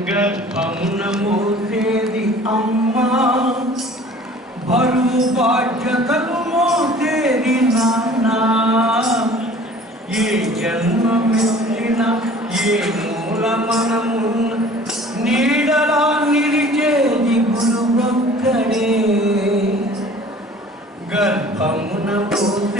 గర్భమున మోసేది అమ్మా. బరువు బాధ్యతలు మోసేది నాన్న. ఏ జన్మమెత్తిన ఏ మూల మనమున్న నీడలా నిలిచేది గురువొక్కడే గర్భమున పోసేది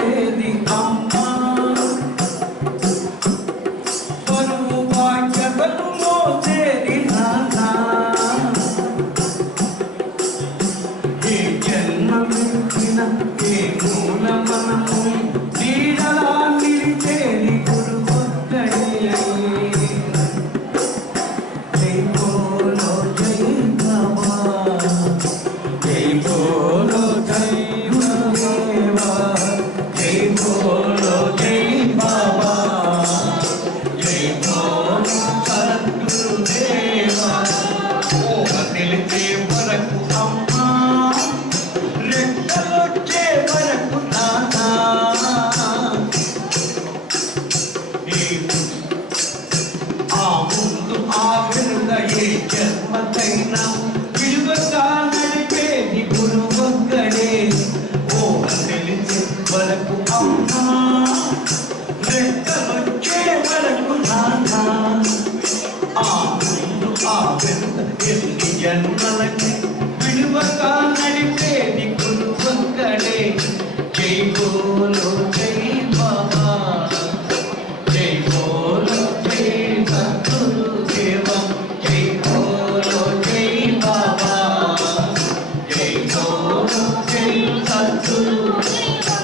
జన్మలకి విలువగా నడిపేది గురువొక్కడే జై బోలో జై బాబా జై బోలో జై సద్గురుదేవా జై బోలో జై బాబా జై బోలో జై సద్గురుదేవా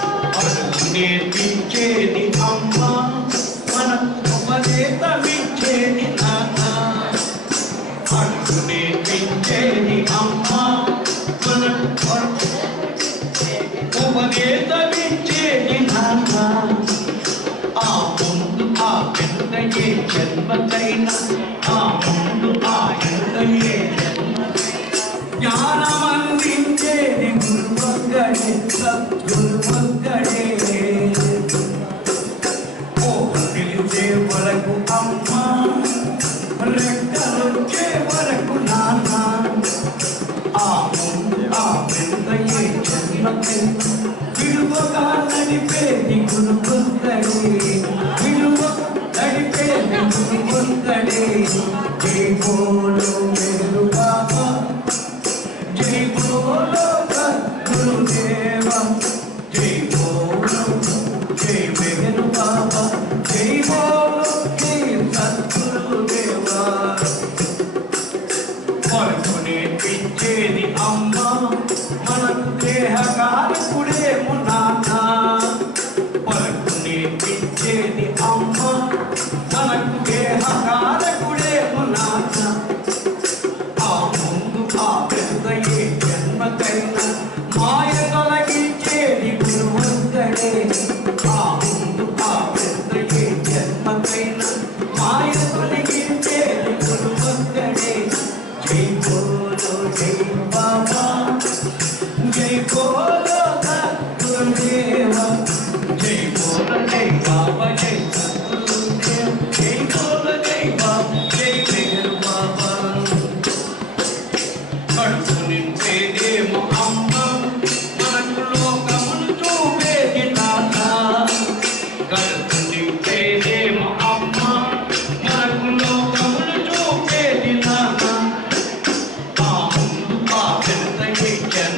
నేర్పించేది అమ్మ మనకు ఉపదేశమిచ్చేది జన్మకైనా ఆ ముందు ఆ వెనుక జ్ఞానమందించేది గురువక్కడే సద్గురువక్కడే ముందు ఆ వెనుక ఏ జన్మకై విలువగా నడిపేది గురువక్కడే విలువ నడిపేది గురువక్కడే జై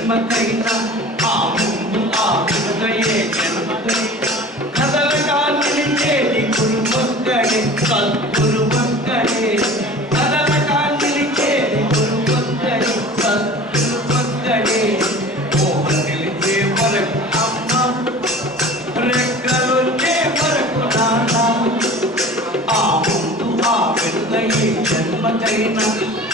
ఏ జన్మకైనా ఆ ముందు ఆ వెనుక ఏ జన్మకైనా కదలగా నిలిచేది గురువక్కడే సద్గురువక్కడే కదలగా నిలిచేది గురువక్కడే సద్గురువక్కడే ఓహ నిలిచే వరకు అమ్మ రెక్కలొచ్చే వరకు నాన్న ఆ ముందు ఆ వెనుక ఏ జన్మకైనా విడువగా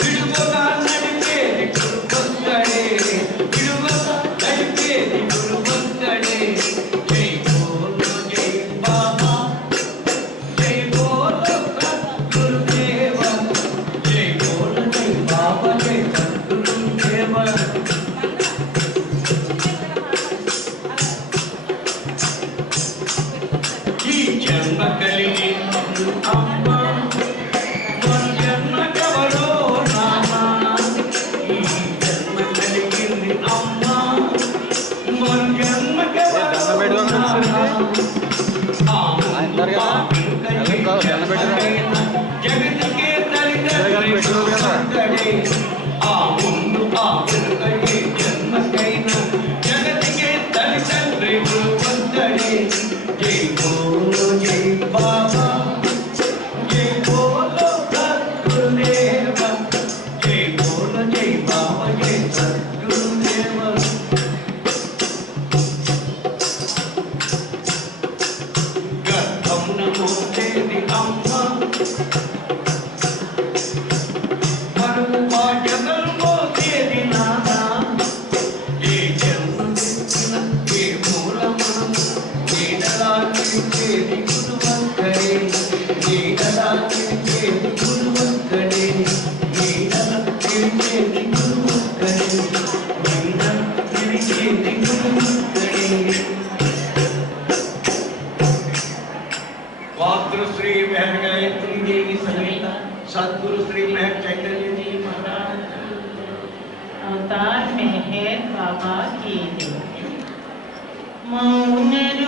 జన్మకైనా జగతికే मेहर बाबा की जय। मौन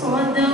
toda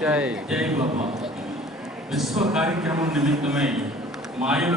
जय। जय बाबा। विश्व कार्यक्रम निमित्त में माया